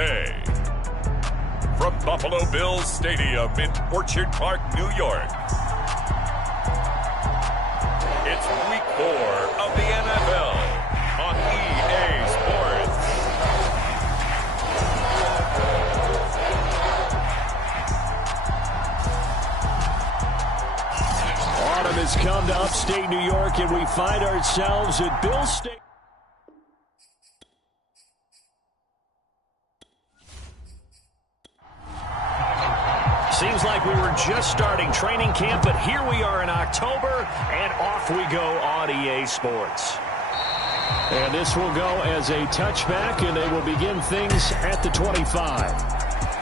Day. From Buffalo Bills Stadium in Orchard Park, New York, it's Week 4 of the NFL on EA Sports. Autumn has come to upstate New York, and we find ourselves at Bills Stadium. Seems like we were just starting training camp, but here we are in October, and off we go on EA Sports. And this will go as a touchback, and they will begin things at the 25.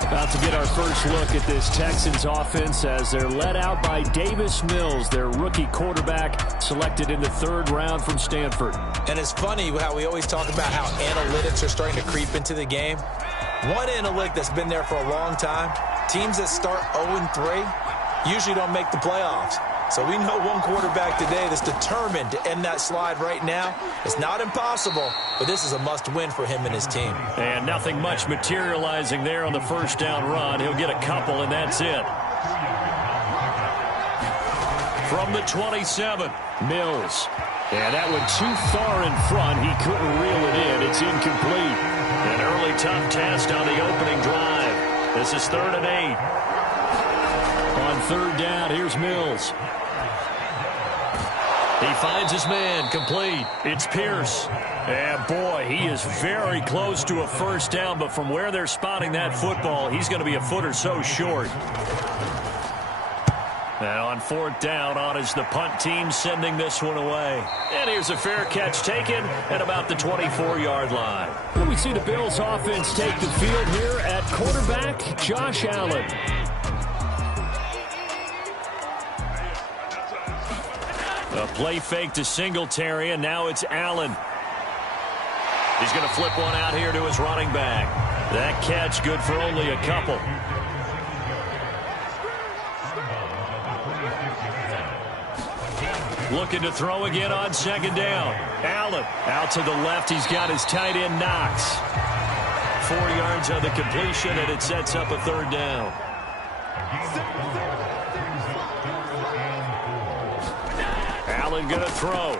About to get our first look at this Texans offense as they're led out by Davis Mills, their rookie quarterback, selected in the 3rd round from Stanford. And it's funny how we always talk about how analytics are starting to creep into the game. One analytic that's been there for a long time, teams that start 0-3 usually don't make the playoffs. So we know one quarterback today that's determined to end that slide right now. It's not impossible, but this is a must-win for him and his team. And nothing much materializing there on the first down run. He'll get a couple, and that's it. From the 27, Mills. And that went too far in front. He couldn't reel it in. It's incomplete. An early tough test on the opening drive. This is 3rd and 8. On 3rd down, here's Mills. He finds his man, complete. It's Pierce. And boy, he is very close to a first down, but from where they're spotting that football, he's going to be a foot or so short. And on 4th down, on is the punt team sending this one away. And here's a fair catch taken at about the 24-yard line. We see the Bills offense take the field here at quarterback, Josh Allen. A play fake to Singletary, and now it's Allen. He's going to flip one out here to his running back. That catch good for only a couple. Looking to throw again on 2nd down. Allen out to the left. He's got his tight end Knox. 4 yards on the completion, and it sets up a 3rd down. Allen going to throw.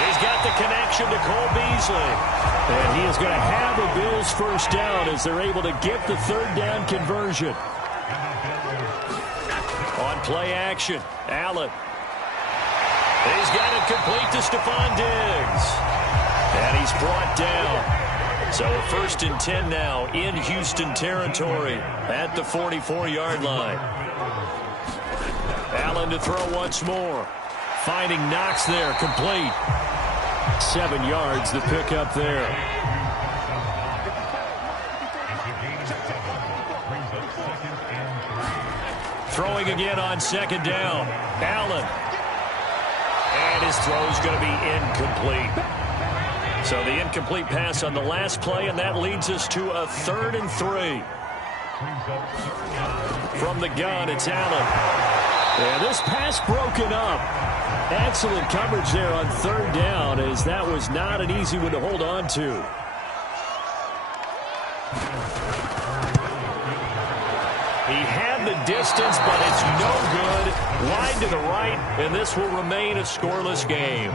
He's got the connection to Cole Beasley. And he is going to have a Bills first down as they're able to get the 3rd down conversion. On play action, Allen. He's got it complete to Stephon Diggs. And he's brought down. So a 1st and 10 now in Houston territory at the 44-yard line. Allen to throw once more. Finding Knox there, complete. 7 yards, the pickup there. Throwing again on 2nd down. Allen. And his throw is going to be incomplete. So the incomplete pass on the last play, and that leads us to a 3rd and 3. From the gun, it's Allen. And this pass broken up. Excellent coverage there on 3rd down, as that was not an easy one to hold on to. He had the distance, but it's no good. Wide to the right, and this will remain a scoreless game.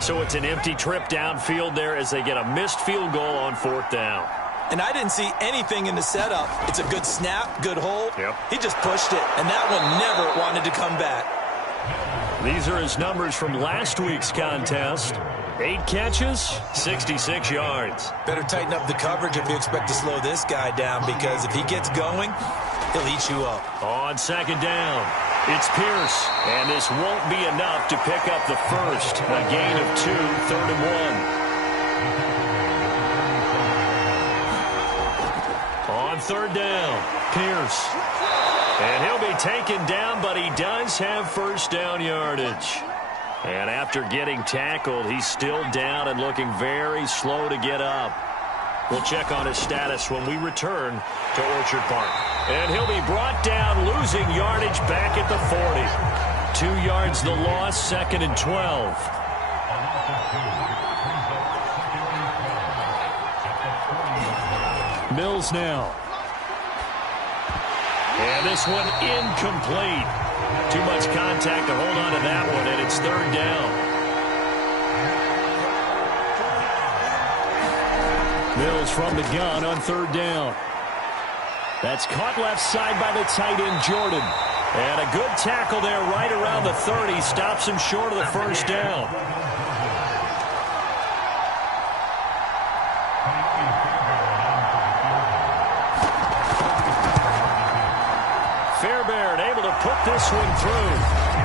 So it's an empty trip downfield there as they get a missed field goal on 4th down. And I didn't see anything in the setup. It's a good snap, good hold. Yep. He just pushed it, and that one never wanted to come back. These are his numbers from last week's contest. 8 catches, 66 yards. Better tighten up the coverage if you expect to slow this guy down, because if he gets going, he'll eat you up. On 2nd down, it's Pierce. And this won't be enough to pick up the first. A gain of 2, 3rd and 1. On 3rd down, Pierce. And he'll be taken down, but he does have first down yardage. And after getting tackled, he's still down and looking very slow to get up. We'll check on his status when we return to Orchard Park. And he'll be brought down, losing yardage back at the 40. 2 yards the loss, 2nd and 12. Mills now. And this one incomplete. Too much contact to hold on to that one, and it's third down. Mills from the gun on third down. That's caught left side by the tight end, Jordan. And a good tackle there right around the 30. Stops him short of the first down. Fairbairn able to put this one through.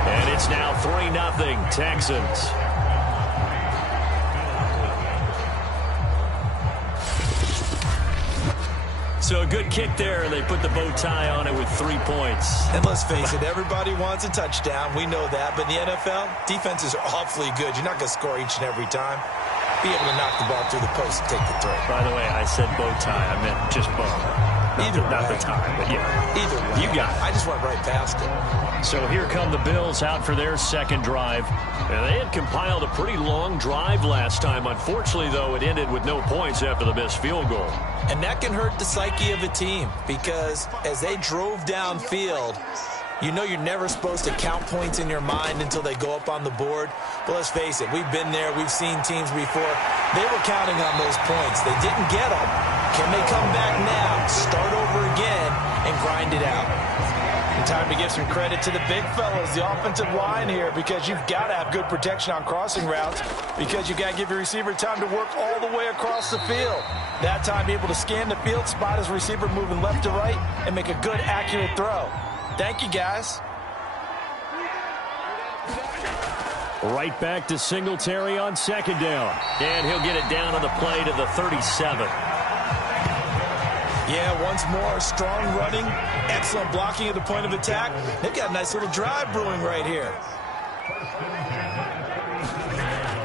And it's now 3-0 Texans. So a good kick there, and they put the bow tie on it with 3 points. And let's face it, everybody wants a touchdown. We know that. But in the NFL, defenses are awfully good. You're not going to score each and every time. Be able to knock the ball through the post and take the throw. By the way, I said bow tie. I meant just bow. Not the tie, but yeah. Either way. You got it. I just went right past it. So here come the Bills out for their second drive. And they had compiled a pretty long drive last time. Unfortunately, though, it ended with no points after the missed field goal. And that can hurt the psyche of a team because as they drove downfield, you know you're never supposed to count points in your mind until they go up on the board. But let's face it, we've been there. We've seen teams before. They were counting on those points. They didn't get them. Can they come back now, start over again, and grind it out? And time to give some credit to the big fellas, the offensive line here, because you've got to have good protection on crossing routes because you've got to give your receiver time to work all the way across the field. That time, be able to scan the field, spot his receiver moving left to right, and make a good, accurate throw. Thank you, guys. Right back to Singletary on second down. And he'll get it down on the play to the 37. Yeah, once more, strong running, excellent blocking at the point of attack. They've got a nice little drive brewing right here.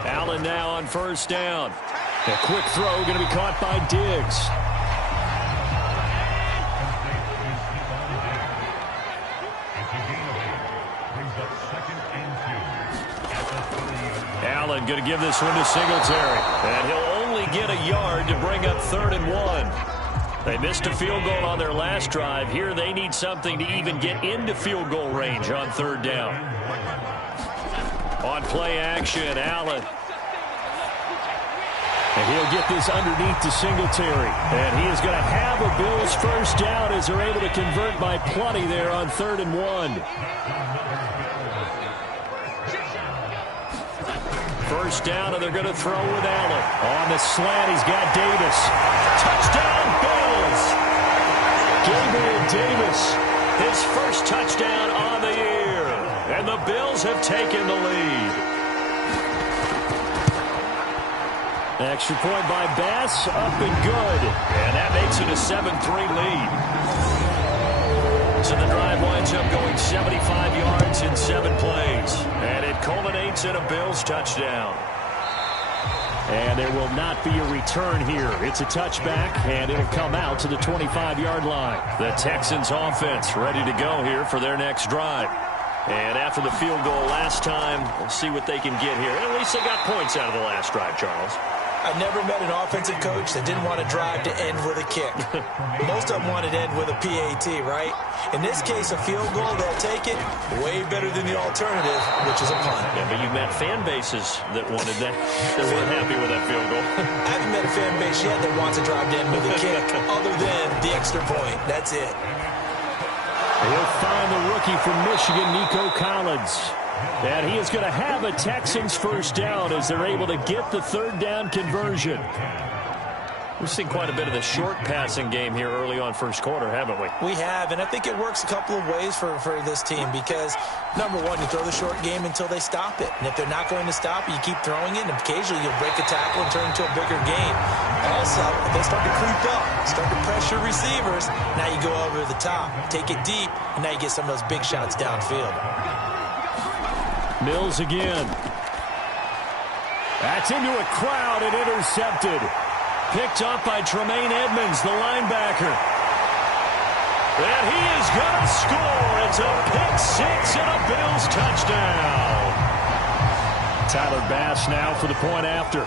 Allen now on first down. A quick throw going to be caught by Diggs. Allen going to give this one to Singletary. And he'll only get a yard to bring up 3rd and 1. They missed a field goal on their last drive. Here they need something to even get into field goal range on 3rd down. On play action, Allen. And he'll get this underneath to Singletary. And he is going to have a Bills first down as they're able to convert by plenty there on 3rd and 1. First down, and they're going to throw with Allen. On the slant, he's got Davis. Touchdown, Bills! Gabriel Davis, his first touchdown on the year. And the Bills have taken the lead. Extra point by Bass, up and good. And that makes it a 7-3 lead. So the drive winds up going 75 yards in 7 plays. And it culminates in a Bills touchdown. And there will not be a return here. It's a touchback, and it'll come out to the 25-yard line. The Texans offense ready to go here for their next drive. And after the field goal last time, we'll see what they can get here. At least they got points out of the last drive, Charles. I've never met an offensive coach that didn't want to drive to end with a kick. Most of them wanted to end with a PAT, right? In this case, a field goal, they'll take it. Way better than the alternative, which is a punt. Yeah, but you met fan bases that wanted that. They weren't happy with that field goal. I haven't met a fan base yet that wants to drive to end with a kick, other than the extra point. That's it. He'll find the rookie from Michigan, Nico Collins. And he is going to have a Texans first down as they're able to get the 3rd down conversion. We've seen quite a bit of the short passing game here early on first quarter, haven't we? We have, and I think it works a couple of ways for this team because, number one, you throw the short game until they stop it. And if they're not going to stop it, you keep throwing it, and occasionally you'll break a tackle and turn into a bigger gain. Also, if they start to creep up, start to pressure receivers, now you go over the top, take it deep, and now you get some of those big shots downfield. Mills again. That's into a crowd and intercepted. Picked up by Tremaine Edmonds, the linebacker. And he is going to score. It's a pick six and a Bills touchdown. Tyler Bass now for the point after.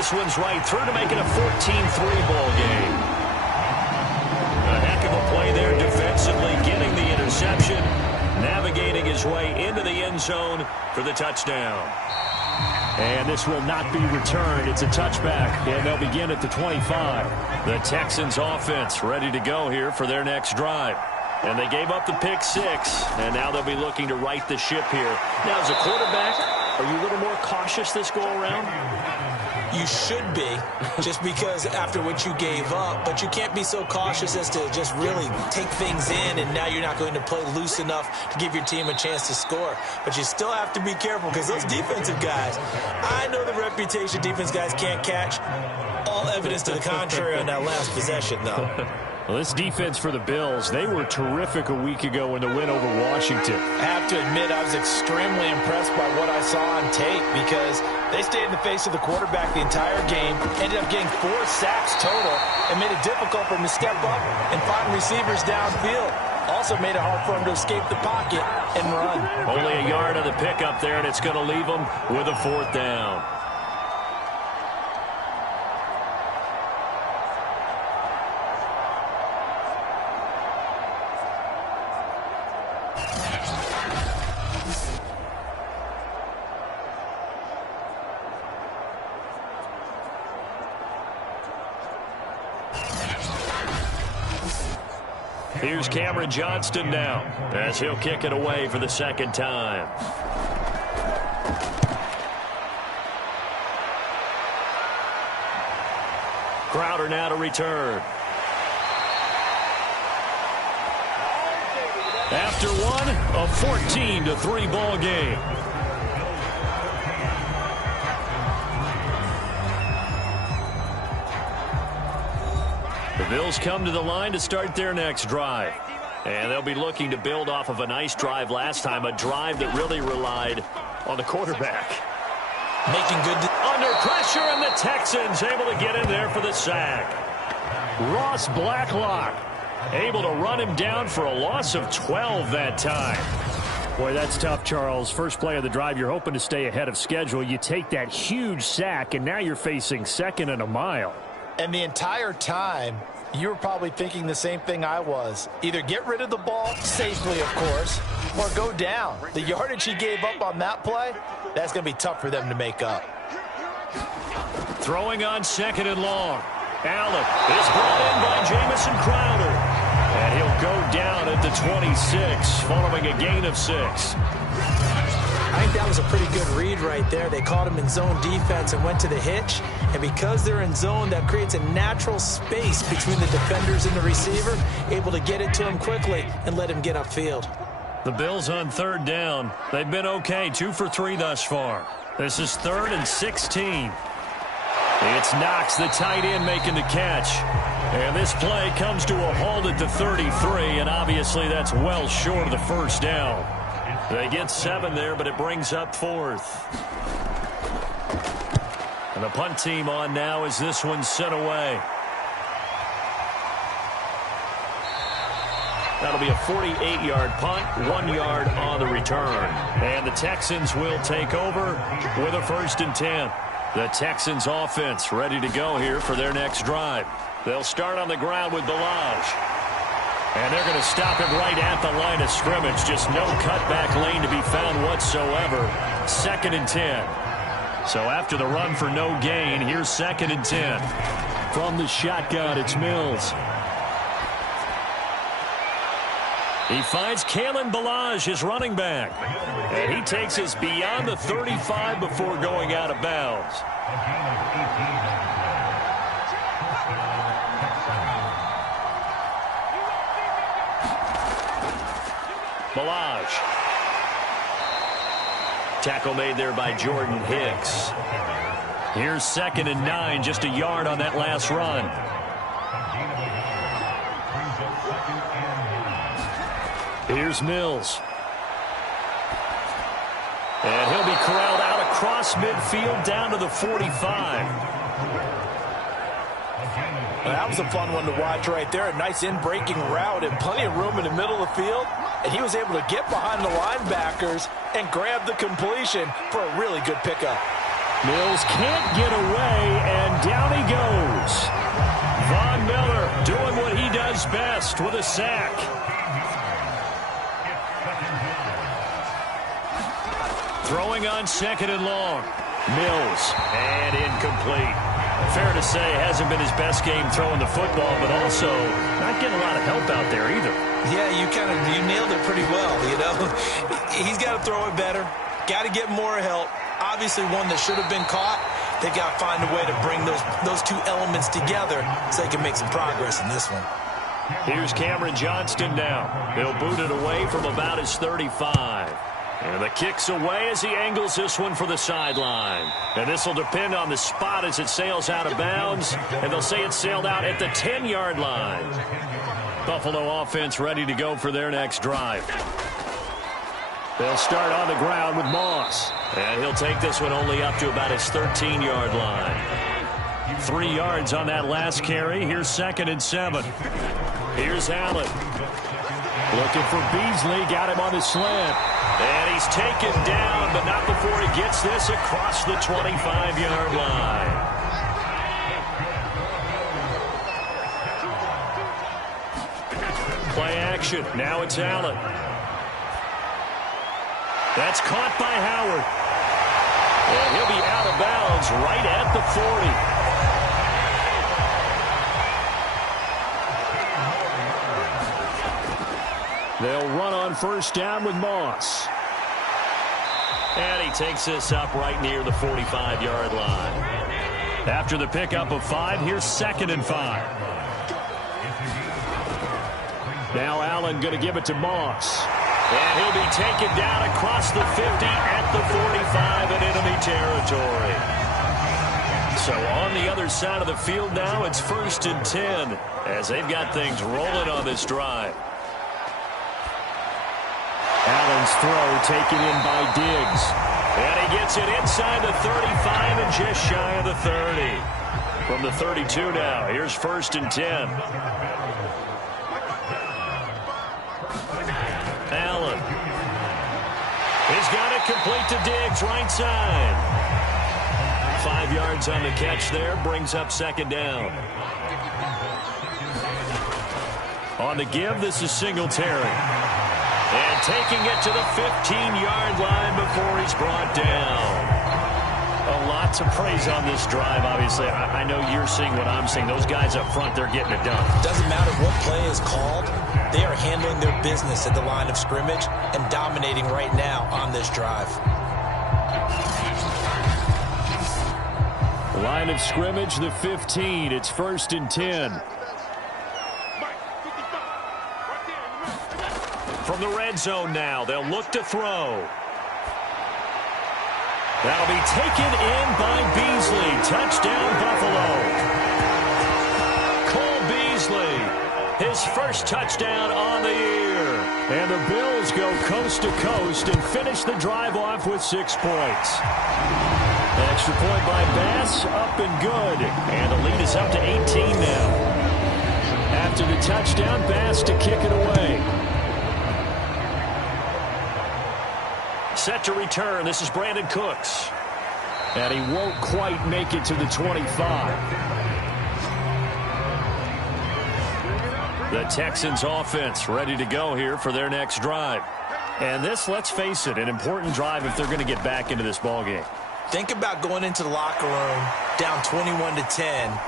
this one's right through to make it a 14-3 ball game. A heck of a play there defensively, getting the interception, navigating his way into the end zone for the touchdown. And this will not be returned. It's a touchback, and they'll begin at the 25. The Texans offense ready to go here for their next drive. And they gave up the pick six, and now they'll be looking to right the ship here. Now, as a quarterback, are you a little more cautious this go-around? You should be, just because after what you gave up, but you can't be so cautious as to just really take things in, and now you're not going to play loose enough to give your team a chance to score. But you still have to be careful, because those defensive guys, I know the reputation defense guys can't catch. All evidence to the contrary on that last possession, though. Well, this defense for the Bills, they were terrific a week ago in the win over Washington. I have to admit, I was extremely impressed by what I saw on tape because they stayed in the face of the quarterback the entire game, ended up getting 4 sacks total, and made it difficult for him to step up and find receivers downfield. Also made it hard for him to escape the pocket and run. Only a yard on the pickup there, and it's going to leave him with a 4th down. Here's Cameron Johnston now as he'll kick it away for the 2nd time. Crowder now to return. After one, a 14-3 ball game. The Bills come to the line to start their next drive. And they'll be looking to build off of a nice drive last time, a drive that really relied on the quarterback. Making good under pressure, and the Texans able to get in there for the sack. Ross Blacklock able to run him down for a loss of 12 that time. Boy, that's tough, Charles. First play of the drive, you're hoping to stay ahead of schedule. You take that huge sack, and now you're facing 2nd and a mile. And the entire time, you were probably thinking the same thing I was. Either get rid of the ball, safely of course, or go down. The yardage he gave up on that play, that's going to be tough for them to make up. Throwing on 2nd and long. Allen is brought in by Jamison Crowder. And he'll go down at the 26 following a gain of 6. I think that was a pretty good read right there. They caught him in zone defense and went to the hitch. And because they're in zone, that creates a natural space between the defenders and the receiver, able to get it to him quickly and let him get upfield. The Bills on 3rd down. They've been okay, 2 for 3 thus far. This is 3rd and 16. It's Knox, the tight end, making the catch. And this play comes to a halt at the 33, and obviously that's well short of the 1st down. They get 7 there, but it brings up 4th. And the punt team on now as this one's sent away. That'll be a 48-yard punt, 1 yard on the return. And the Texans will take over with a 1st and 10. The Texans offense ready to go here for their next drive. They'll start on the ground with Balaj. And they're going to stop him right at the line of scrimmage. Just no cutback lane to be found whatsoever. 2nd and 10. So after the run for no gain, here's 2nd and 10. From the shotgun, it's Mills. He finds Kalen Balaj, his running back. And he takes us beyond the 35 before going out of bounds. Balaj. Tackle made there by Jordan Hicks. Here's 2nd and 9, just a yard on that last run. Here's Mills. And he'll be corralled out across midfield down to the 45. Well, that was a fun one to watch right there. A nice in-breaking route and plenty of room in the middle of the field. And he was able to get behind the linebackers and grab the completion for a really good pickup. Mills can't get away, and down he goes. Von Miller doing what he does best with a sack. Throwing on 2nd and long. Mills, and incomplete. Fair to say, hasn't been his best game throwing the football, but also not getting a lot of help out there either. Yeah, you nailed it pretty well, you know. He's got to throw it better. Got to get more help. Obviously one that should have been caught. They've got to find a way to bring those two elements together so they can make some progress in this one. Here's Cameron Johnston now. He'll boot it away from about his 35. And the kick's away as he angles this one for the sideline. And this will depend on the spot as it sails out of bounds. And they'll say it sailed out at the 10-yard line. Buffalo offense ready to go for their next drive. They'll start on the ground with Moss. And he'll take this one only up to about his 13-yard line. 3 yards on that last carry. Here's 2nd and 7. Here's Allen. Looking for Beasley. Got him on the slant. And he's taken down, but not before he gets this across the 25-yard line. Play action. Now it's Allen. That's caught by Howard. And he'll be out of bounds right at the 40. They'll run on 1st down with Moss. And he takes this up right near the 45-yard line. After the pickup of 5, here's 2nd and 5. Now Allen going to give it to Moss. And he'll be taken down across the 50 at the 45 in enemy territory. So on the other side of the field now, it's 1st and 10 as they've got things rolling on this drive. Allen's throw taken in by Diggs. And he gets it inside the 35 and just shy of the 30. From the 32 now, here's 1st and 10. Allen. He's got it complete to Diggs, right side. 5 yards on the catch there, brings up 2nd down. On the give, this is Singletary. And taking it to the 15-yard line before he's brought down. A lot to praise on this drive, obviously. I know you're seeing what I'm seeing. Those guys up front, they're getting it done. Doesn't matter what play is called. They are handling their business at the line of scrimmage and dominating right now on this drive. Line of scrimmage, the 15. It's 1st and 10. From the red zone now, they'll look to throw. That'll be taken in by Beasley. Touchdown, Buffalo. Cole Beasley, his first touchdown on the year. And the Bills go coast to coast and finish the drive off with 6 points. Extra point by Bass, up and good. And the lead is up to 18 now. After the touchdown, Bass to kick it away. Set to return. This is Brandon Cooks. And he won't quite make it to the 25. The Texans offense ready to go here for their next drive. And this, let's face it, an important drive if they're going to get back into this ballgame. Think about going into the locker room down 21-10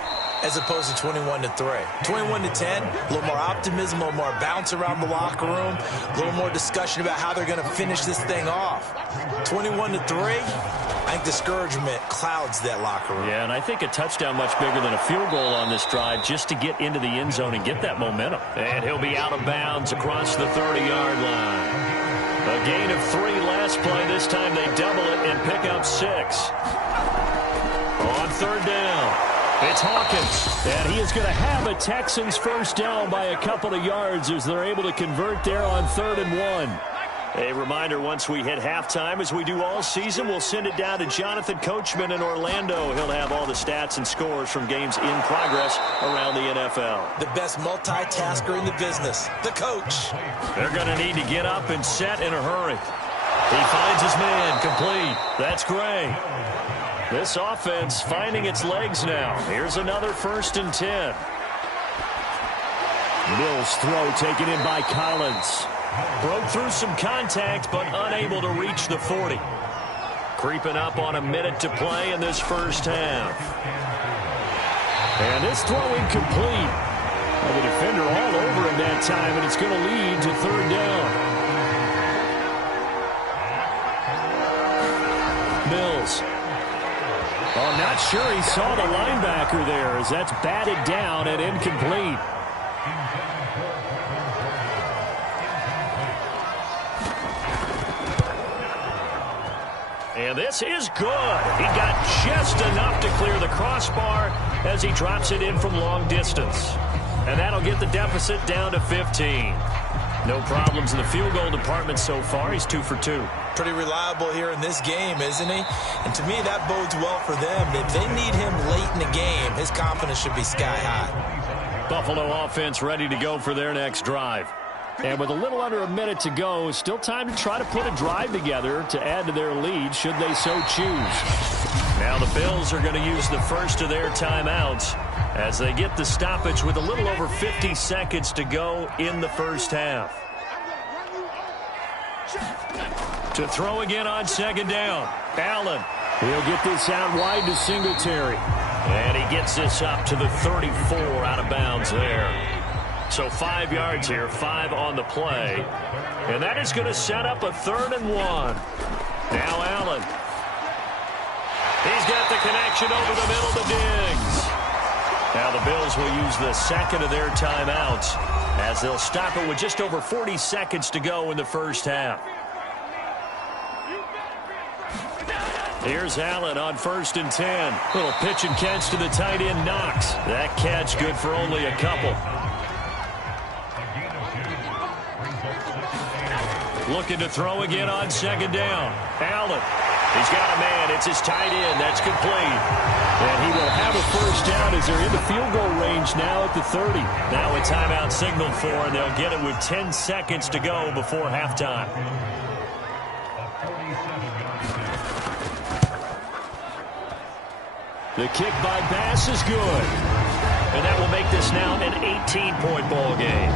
as opposed to 21-3. 21-10, a little more optimism, a little more bounce around the locker room, a little more discussion about how they're going to finish this thing off. 21-3, I think discouragement clouds that locker room. Yeah, and I think a touchdown much bigger than a field goal on this drive just to get into the end zone and get that momentum. And he'll be out of bounds across the 30-yard line. A gain of 3 last play. This time they double it and pick up 6. On 3rd down. It's Hawkins, and he is going to have a Texans first down by a couple of yards as they're able to convert there on 3rd and 1. A reminder, once we hit halftime, as we do all season, we'll send it down to Jonathan Coachman in Orlando. He'll have all the stats and scores from games in progress around the NFL. The best multitasker in the business, the coach. They're going to need to get up and set in a hurry. He finds his man, complete. That's Gray. This offense finding its legs now. Here's another 1st and 10. Mills throw taken in by Collins. Broke through some contact, but unable to reach the 40. Creeping up on a minute to play in this first half. And this throw incomplete. Well, the defender all over him that time, and it's going to lead to 3rd down. Mills. Oh, not sure he saw the linebacker there as that's batted down and incomplete. And this is good. He got just enough to clear the crossbar as he drops it in from long distance. And that'll get the deficit down to 15. No problems in the field goal department so far. He's 2 for 2. Pretty reliable here in this game, isn't he? And to me, that bodes well for them. If they need him late in the game, his confidence should be sky high. Buffalo offense ready to go for their next drive. And with a little under a minute to go, still time to try to put a drive together to add to their lead should they so choose. Now the Bills are going to use the first of their timeouts as they get the stoppage with a little over 50 seconds to go in the first half. To throw again on 2nd down. Allen. He'll get this out wide to Singletary. And he gets this up to the 34 out of bounds there. So 5 yards here, 5 on the play. And that is going to set up a 3rd and 1. Now Allen. He's got the connection over the middle to Diggs. Now the Bills will use the second of their timeouts as they'll stop it with just over 40 seconds to go in the first half. Here's Allen on 1st and 10. Little pitch and catch to the tight end, Knox. That catch good for only a couple. Looking to throw again on 2nd down. Allen. He's got a man. It's his tight end. That's complete. And he will have a first down as they're in the field goal range now at the 30. Now a timeout signaled for, and they'll get it with 10 seconds to go before halftime. The kick by Bass is good. And that will make this now an 18-point ball game.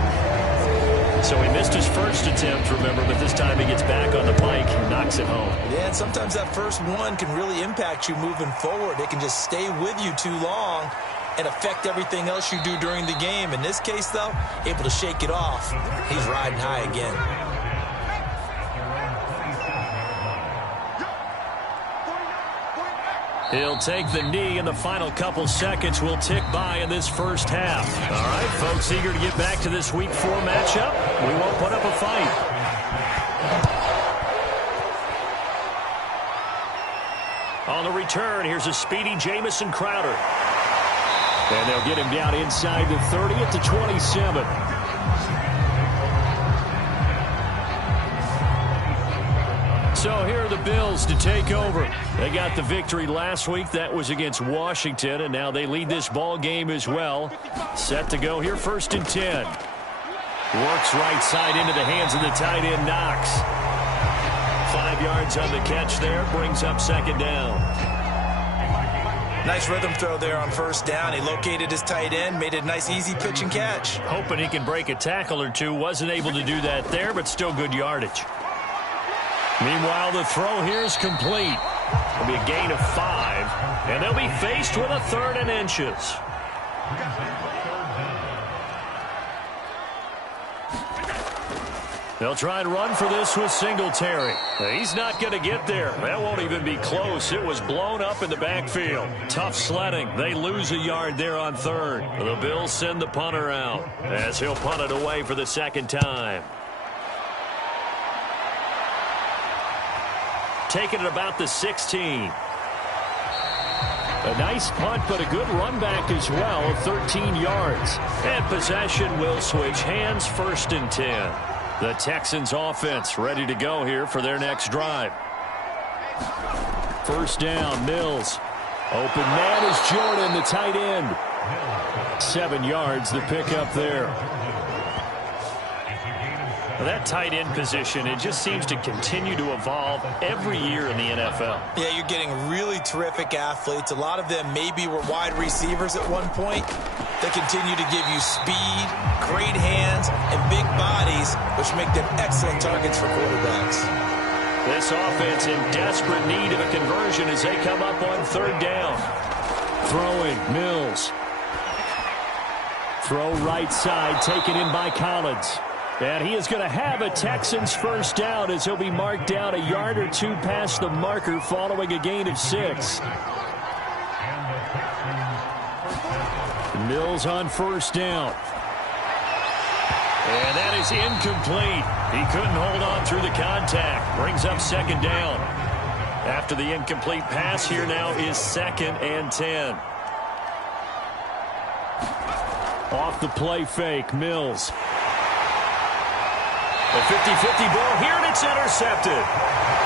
So he missed his first attempt, remember, but this time he gets back on the pike and knocks it home. Yeah, and sometimes that first one can really impact you moving forward. It can just stay with you too long and affect everything else you do during the game. In this case, though, able to shake it off. He's riding high again. He'll take the knee, and the final couple seconds will tick by in this first half. All right, folks, eager to get back to this Week 4 matchup. We won't put up a fight. On the return, here's a speedy Jamison Crowder. And they'll get him down inside the 30 at the 27. So here are the Bills to take over. They got the victory last week. That was against Washington, and now they lead this ball game as well. Set to go here, 1st and 10. Works right side into the hands of the tight end, Knox. 5 yards on the catch there, brings up 2nd down. Nice rhythm throw there on 1st down. He located his tight end, made it a nice easy pitch and catch. Hoping he can break a tackle or two. Wasn't able to do that there, but still good yardage. Meanwhile, the throw here is complete. It'll be a gain of 5, and they'll be faced with a 3rd and inches. They'll try and run for this with Singletary. He's not going to get there. That won't even be close. It was blown up in the backfield. Tough sledding. They lose a yard there on 3rd. The Bills send the punter out as he'll punt it away for the 2nd time. Taking it about the 16. A nice punt, but a good run back as well, 13 yards. And possession will switch hands, 1st and 10. The Texans offense ready to go here for their next drive. 1st down, Mills. Open man is Jordan, the tight end. 7 yards, the pickup there. That tight end position, it just seems to continue to evolve every year in the NFL. Yeah, you're getting really terrific athletes. A lot of them maybe were wide receivers at one point. They continue to give you speed, great hands, and big bodies, which make them excellent targets for quarterbacks. This offense in desperate need of a conversion as they come up on third down. Throwing, Mills. Throw right side, taken in by Collins. And he is going to have a Texans first down as he'll be marked down a yard or two past the marker following a gain of 6. Mills on first down. And that is incomplete. He couldn't hold on through the contact. Brings up second down. After the incomplete pass, here now is 2nd and 10. Off the play fake, Mills. A 50-50 ball here, and it's intercepted.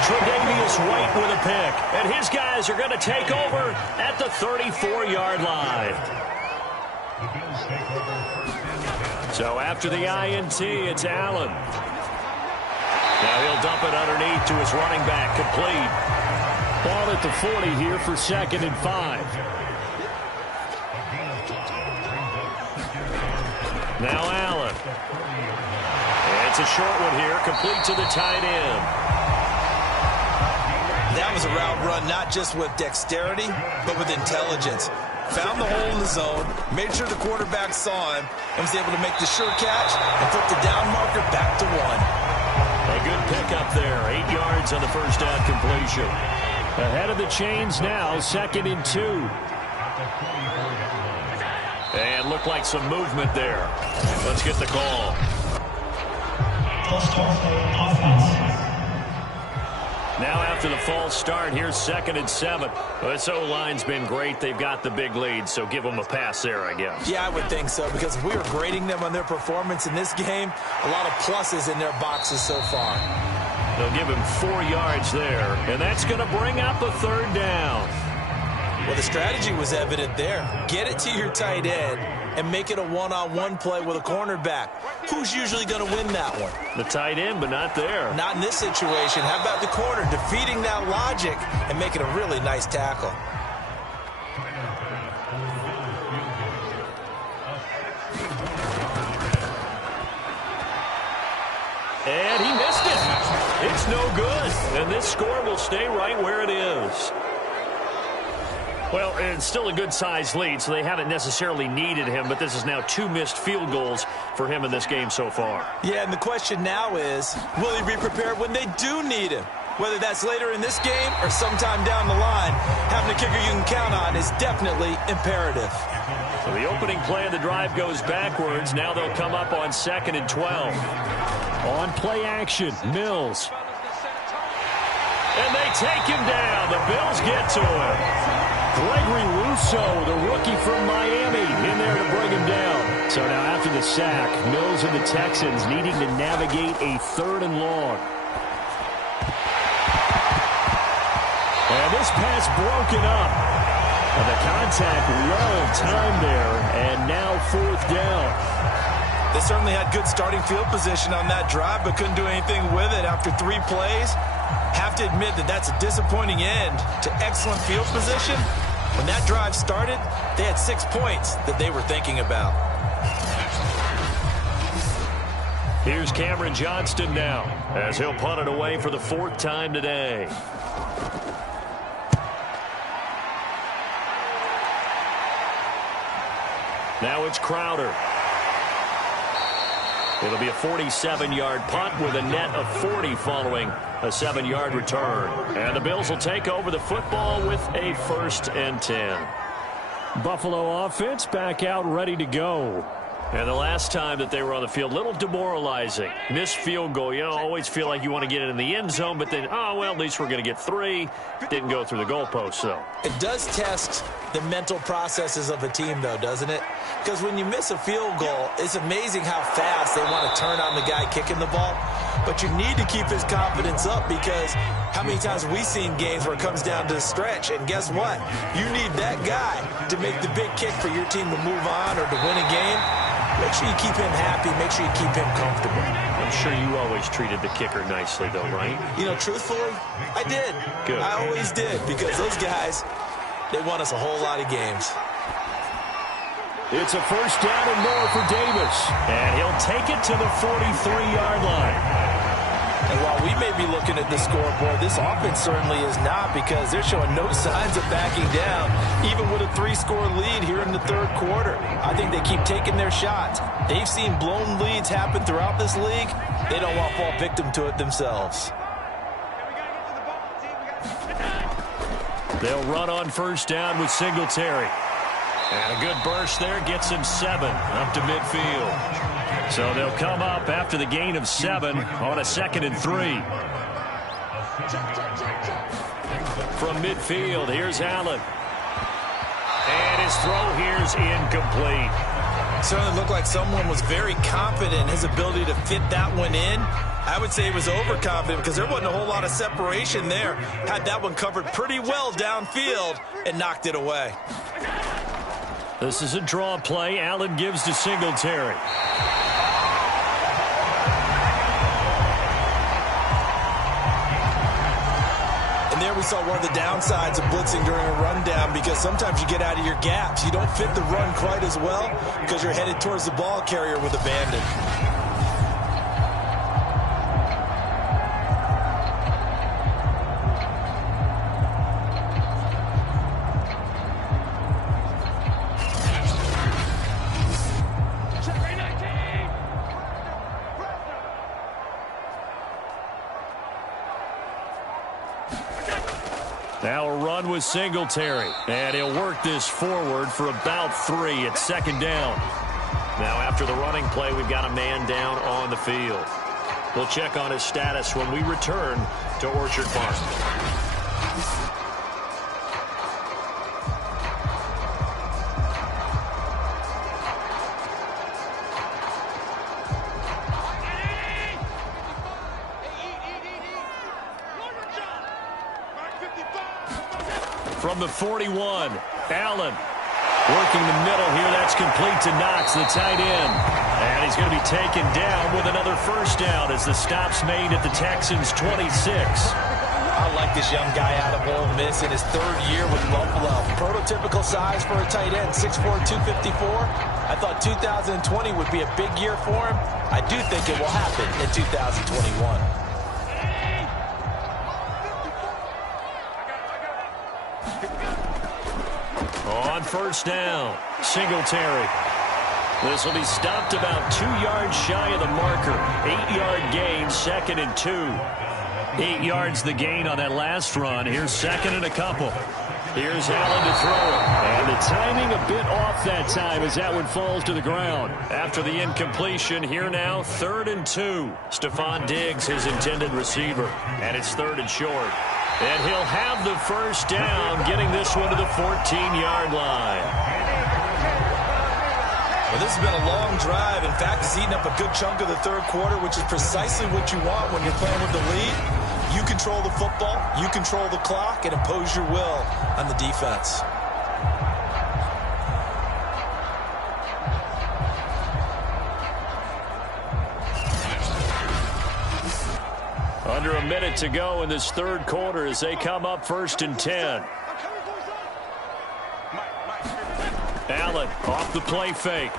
Tre'Davious White with a pick. And his guys are going to take over at the 34-yard line. So after the INT, it's Allen. Now he'll dump it underneath to his running back, complete. Ball at the 40 here for 2nd and 5. Now Allen. It's a short one here, complete to the tight end. That was a route run not just with dexterity, but with intelligence. Found the hole in the zone, made sure the quarterback saw him, and was able to make the sure catch and put the down marker back to 1. A good pickup there, 8 yards on the first down completion. Ahead of the chains now, 2nd and 2. And looked like some movement there. Let's get the call. Now after the false start, here's 2nd and 7. Well, this O-line's been great. They've got the big lead, so give them a pass there, I guess. Yeah, I would think so, because if we were grading them on their performance in this game, a lot of pluses in their boxes so far. They'll give him 4 yards there, and that's going to bring up a third down. Well, the strategy was evident there. Get it to your tight end and make it a one-on-one play with a cornerback. Who's usually going to win that one? The tight end, but not there. Not in this situation. How about the corner defeating that logic and making a really nice tackle? And he missed it. It's no good. And this score will stay right where it is. Well, it's still a good-sized lead, so they haven't necessarily needed him, but this is now 2 missed field goals for him in this game so far. Yeah, and the question now is, will he be prepared when they do need him? Whether that's later in this game or sometime down the line, having a kicker you can count on is definitely imperative. So the opening play of the drive goes backwards. Now they'll come up on 2nd and 12. On play action, Mills. And they take him down. The Bills get to him. Gregory Rousseau, the rookie from Miami, in there to bring him down. So now after the sack, Mills and the Texans needing to navigate a 3rd and long. And this pass broken up. And the contact well timed there, and now 4th down. They certainly had good starting field position on that drive, but couldn't do anything with it after 3 plays. Have to admit that that's a disappointing end to excellent field position. When that drive started, they had 6 points that they were thinking about. Here's Cameron Johnston now, as he'll punt it away for the 4th time today. Now it's Crowder. It'll be a 47-yard punt with a net of 40 following a 7-yard return. And the Bills will take over the football with a 1st and 10. Buffalo offense back out ready to go. And the last time that they were on the field, a little demoralizing. Missed field goal. You know, always feel like you want to get it in the end zone, but then, oh, well, at least we're going to get 3. Didn't go through the goalpost, though. It does test the mental processes of a team, though, doesn't it? Because when you miss a field goal, it's amazing how fast they want to turn on the guy kicking the ball. But you need to keep his confidence up, because how many times have we seen games where it comes down to the stretch, and guess what? You need that guy to make the big kick for your team to move on or to win a game. make sure you keep him happy. Make sure you keep him comfortable. I'm sure you always treated the kicker nicely, though, right? You know, truthfully, I did. Good. I always did, because those guys, they won us a whole lot of games. It's a first down and more for Davis. And he'll take it to the 43-yard line. And while we may be looking at the scoreboard, this offense certainly is not, because they're showing no signs of backing down, even with a 3-score lead here in the third quarter. I think they keep taking their shots. They've seen blown leads happen throughout this league. They don't want to fall victim to it themselves. They'll run on first down with Singletary. And a good burst there gets him 7 up to midfield. So they'll come up after the gain of 7 on a 2nd and 3. From midfield, here's Allen. And his throw here's incomplete. Certainly looked like someone was very confident in his ability to fit that one in. I would say he was overconfident, because there wasn't a whole lot of separation there. Had that one covered pretty well downfield and knocked it away. This is a draw play. Allen gives to Singletary. And there we saw one of the downsides of blitzing during a rundown, because sometimes you get out of your gaps. You don't fit the run quite as well because you're headed towards the ball carrier with abandon. Now a run with Singletary. And he'll work this forward for about 3 at 2nd down. Now after the running play, we've got a man down on the field. We'll check on his status when we return to Orchard Park. From the 41, Allen working the middle here. That's complete to Knox, the tight end. And he's going to be taken down with another first down as the stop's made at the Texans' 26. I like this young guy out of Ole Miss in his 3rd year with Buffalo. Prototypical size for a tight end, 6'4", 254. I thought 2020 would be a big year for him. I do think it will happen in 2021. On first down, Singletary. This will be stopped about 2 yards shy of the marker. 8-yard gain, 2nd and 2. 8 yards the gain on that last run. Here's 2nd and a couple. Here's Allen to throw it. And the timing a bit off that time as that one falls to the ground. After the incompletion, here now, 3rd and 2. Stephon Diggs, his intended receiver. And it's 3rd and short. And he'll have the first down, getting this one to the 14-yard line. Well, this has been a long drive. In fact, it's eaten up a good chunk of the third quarter, which is precisely what you want when you're playing with the lead. You control the football, you control the clock, and impose your will on the defense. Under a minute to go in this third quarter as they come up 1st and 10. Allen off the play fake.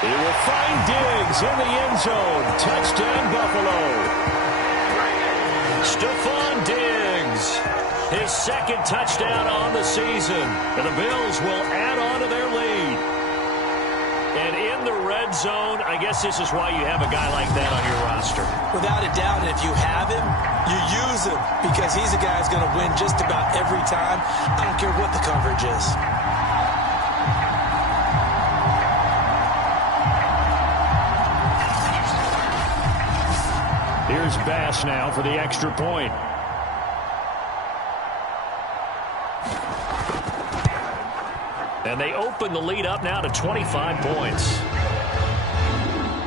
He will find Diggs in the end zone. Touchdown, Buffalo. Stephon Diggs, his 2nd touchdown on the season. And the Bills will add on to their lead. And in the red zone, I guess this is why you have a guy like that on your roster. Without a doubt, and if you have him, you use him, because he's a guy who's going to win just about every time. I don't care what the coverage is. Here's Bass now for the extra point. And they open the lead up now to 25 points.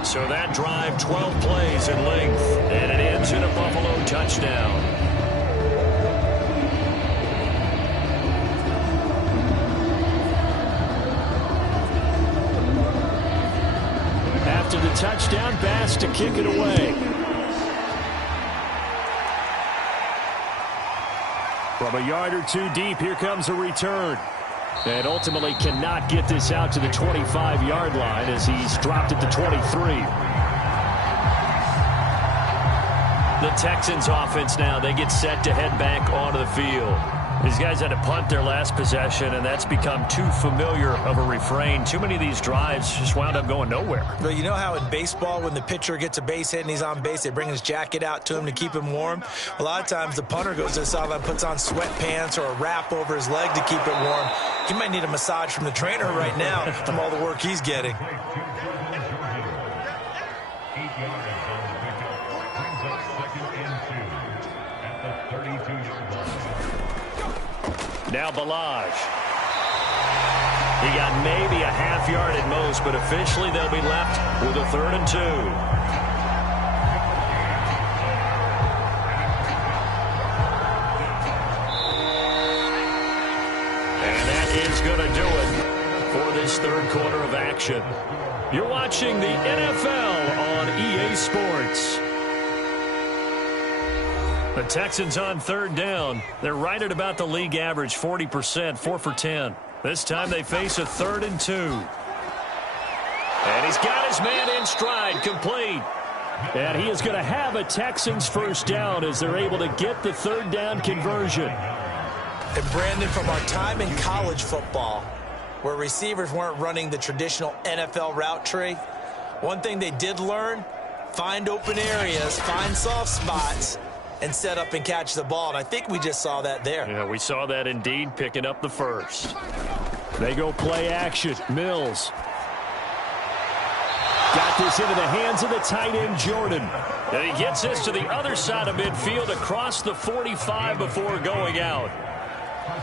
So that drive, 12 plays in length, and it ends in a Buffalo touchdown. touchdown pass to kick it away. From a yard or two deep, here comes a return. And ultimately cannot get this out to the 25-yard line as he's dropped at the 23. The Texans offense now, they get set to head back onto the field. These guys had to punt their last possession, and that's become too familiar of a refrain. Too many of these drives just wound up going nowhere. Well, you know how in baseball, when the pitcher gets a base hit and he's on base, they bring his jacket out to him to keep him warm? A lot of times the punter goes to the sideline, puts on sweatpants or a wrap over his leg to keep it warm. He might need a massage from the trainer right now from all the work he's getting. Now Ballage. He got maybe a half yard at most, but officially they'll be left with a 3rd and 2. And that is going to do it for this 3rd quarter of action. You're watching the NFL on EA Sports. The Texans on 3rd down. They're right at about the league average, 40%, 4 for 10. This time they face a 3rd and 2. And he's got his man in stride, complete. And he is going to have a Texans first down as they're able to get the 3rd down conversion. And Brandon, from our time in college football, where receivers weren't running the traditional NFL route tree, one thing they did learn, find open areas, find soft spots, and set up and catch the ball. And I think we just saw that there. Yeah, we saw that indeed, picking up the first. They go play action. Mills. Got this into the hands of the tight end, Jordan. And he gets this to the other side of midfield across the 45 before going out.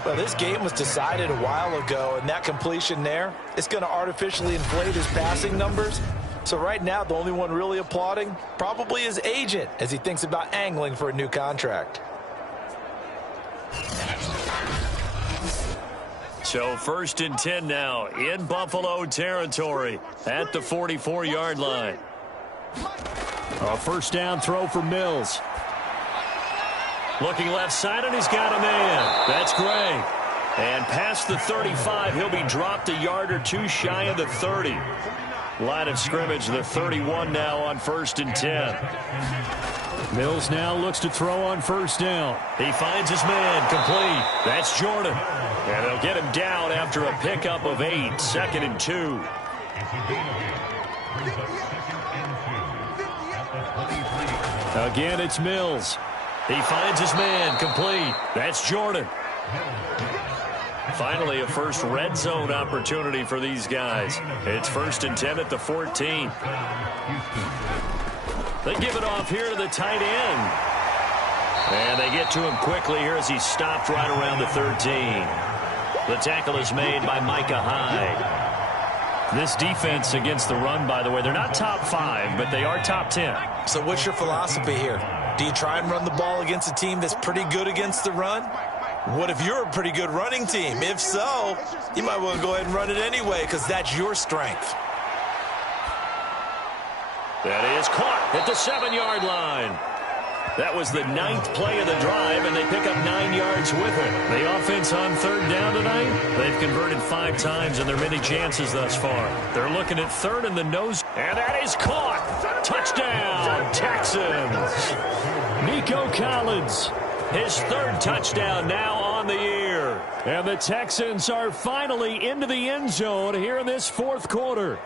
Well, this game was decided a while ago, and that completion there, it's going to artificially inflate his passing numbers. So right now, the only one really applauding probably his agent as he thinks about angling for a new contract. So 1st and 10 now in Buffalo territory at the 44-yard line. A first down throw for Mills. Looking left side, and he's got a man. That's Gray. And past the 35, he'll be dropped a yard or two shy of the 30. Line of scrimmage, the 31 now on 1st and 10. Mills now looks to throw on first down. He finds his man, complete. That's Jordan. And they'll get him down after a pickup of 8, 2nd and 2. Again, it's Mills. He finds his man, complete. That's Jordan. Finally, a first red zone opportunity for these guys. It's 1st and 10 at the 14. They give it off here to the tight end. And they get to him quickly here as he stopped right around the 13. The tackle is made by Micah Hyde. This defense against the run, by the way, they're not top 5, but they are top 10. So what's your philosophy here? Do you try and run the ball against a team that's pretty good against the run? What if you're a pretty good running team? If so, you might want to go ahead and run it anyway because that's your strength. That is caught at the 7-yard line. That was the 9th play of the drive, and they pick up 9 yards with it. The offense on 3rd down tonight, they've converted 5 times in their many chances thus far. They're looking at 3rd in the nose, and that is caught. Touchdown, Texans. Nico Collins. His 3rd touchdown now on the year. And the Texans are finally into the end zone here in this 4th quarter.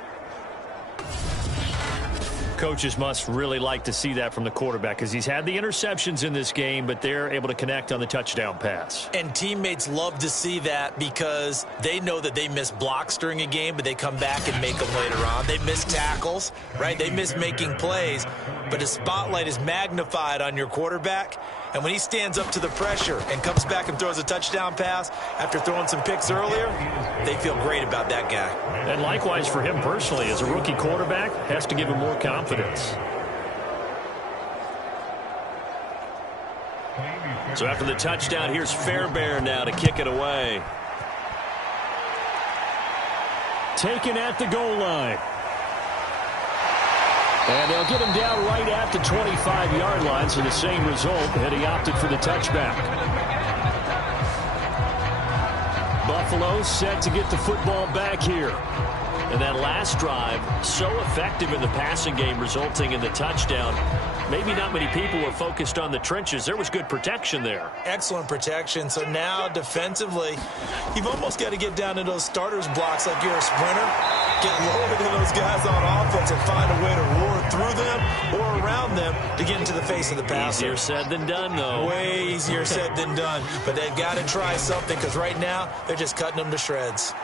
Coaches must really like to see that from the quarterback because he's had the interceptions in this game, but they're able to connect on the touchdown pass. And teammates love to see that because they know that they miss blocks during a game, but they come back and make them later on. They miss tackles, right? They miss making plays, but the spotlight is magnified on your quarterback. And when he stands up to the pressure and comes back and throws a touchdown pass after throwing some picks earlier, they feel great about that guy. And likewise for him personally, as a rookie quarterback, has to give him more confidence. So after the touchdown, here's Fairbairn now to kick it away. Taken at the goal line. And they'll get him down right at the 25-yard line, so the same result, and he opted for the touchback. Buffalo set to get the football back here. And that last drive, so effective in the passing game, resulting in the touchdown. Maybe not many people were focused on the trenches. There was good protection there. Excellent protection. So now, defensively, you've almost got to get down to those starters blocks like you're a sprinter. Get lower than those guys on offense and find a way to roar through them or around them to get into the face of the passer. Easier said than done, though. Way easier said than done. But they've got to try something because right now they're just cutting them to shreds.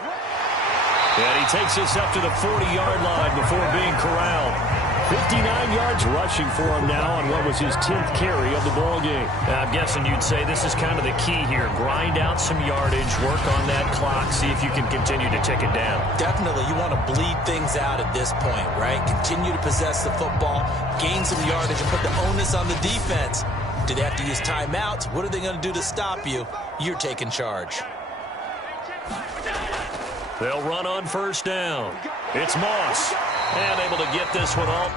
And he takes us up to the 40-yard line before being corralled. 59 yards rushing for him now on what was his 10th carry of the ball game. I'm guessing you'd say this is kind of the key here. Grind out some yardage, work on that clock, see if you can continue to tick it down. Definitely, you want to bleed things out at this point, right? Continue to possess the football, gain some yardage, and put the onus on the defense. Do they have to use timeouts? What are they going to do to stop you? You're taking charge. They'll run on first down. It's Moss. And able to get this one all